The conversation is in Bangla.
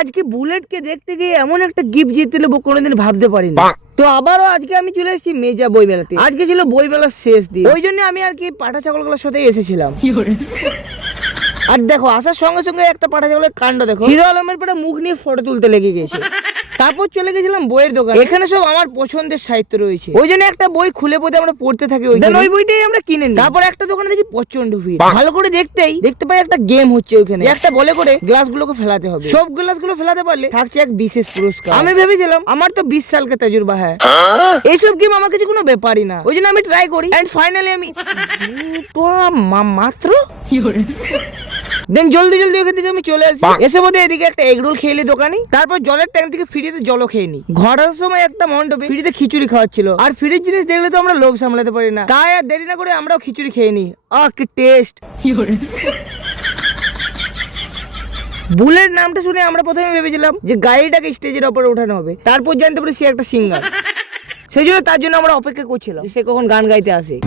আজকে বুলেটকে দেখতে গিয়ে এমন একটা গিফট জিতে নেবো কোনোদিন ভাবতে পারিনি। তো আবারও আজকে আমি চলে এসেছি মেজা বই মেলাতে। আজকে ছিল বই মেলার শেষ দিন, ওই জন্য আমি আর কি পাঠা ছাগলগুলোর সাথে এসেছিলাম। আর দেখো আসার সঙ্গে সঙ্গে একটা পাঠা ছাগলের কাণ্ড দেখো, হিরো আলমের পরে মুখ নিয়ে ফটো তুলতে লেগে গেছে। তারপর চলে গেছিলাম বইয়ের দোকান, এখানে সব আমার পছন্দের সাহিত্য রয়েছে, ওই জন্য একটা বই খুলে পড়ে আমরা পড়তে থাকি, ওই বইটাই আমরা কিনে নিই। তারপর একটা দোকানে দেখি প্রচন্ড ভিড়, ভালো করে দেখতে পাই একটা গেম হচ্ছে ওইখানে, একটা বলে করে গ্লাসগুলোকে ফেলাতে হবে, সব গ্লাসগুলো ফেলাতে পারলে থাকছে এক বিশেষ পুরস্কার। আমি ভেবেছিলাম আমার তো 20 সাল কে তজুরবা হ্যাঁ, এইসব গেম আমার কাছে কোনো ব্যাপারই না, ওই জন্য আমি ট্রাই করি এন্ড ফাইনালি আমি মাত্র দেন জলদি ওখান থেকে আমি চলে আসি, এসে বোধ এদিকে একটা এগ রোল খেয়ে নি দোকানে, তারপর জলের ট্যাঙ্ক থেকে ফ্রিতে জলও খেয়ে নি। ঘরের সময় একটা মণ্ডপে ফ্রিতে খিচুড়ি খাওয়াচ্ছিল, আর ফ্রির জিনিস দেখলে তো আমরা লোভ সামলাতে পারি না, তাই আর দেরি না করে আমরাও খিচুড়ি খেয়ে নি। কি টেস্ট! বুলেট নামটা শুনে আমরা প্রথমে ভেবেছিলাম যে গাড়িটাকে স্টেজের উপরে ওঠানো হবে, তারপর জানতে পারি সে একটা সিঙ্গার, সেই জন্য তার জন্য আমরা অপেক্ষা করছিলাম যে সে কখন গান গাইতে আসে।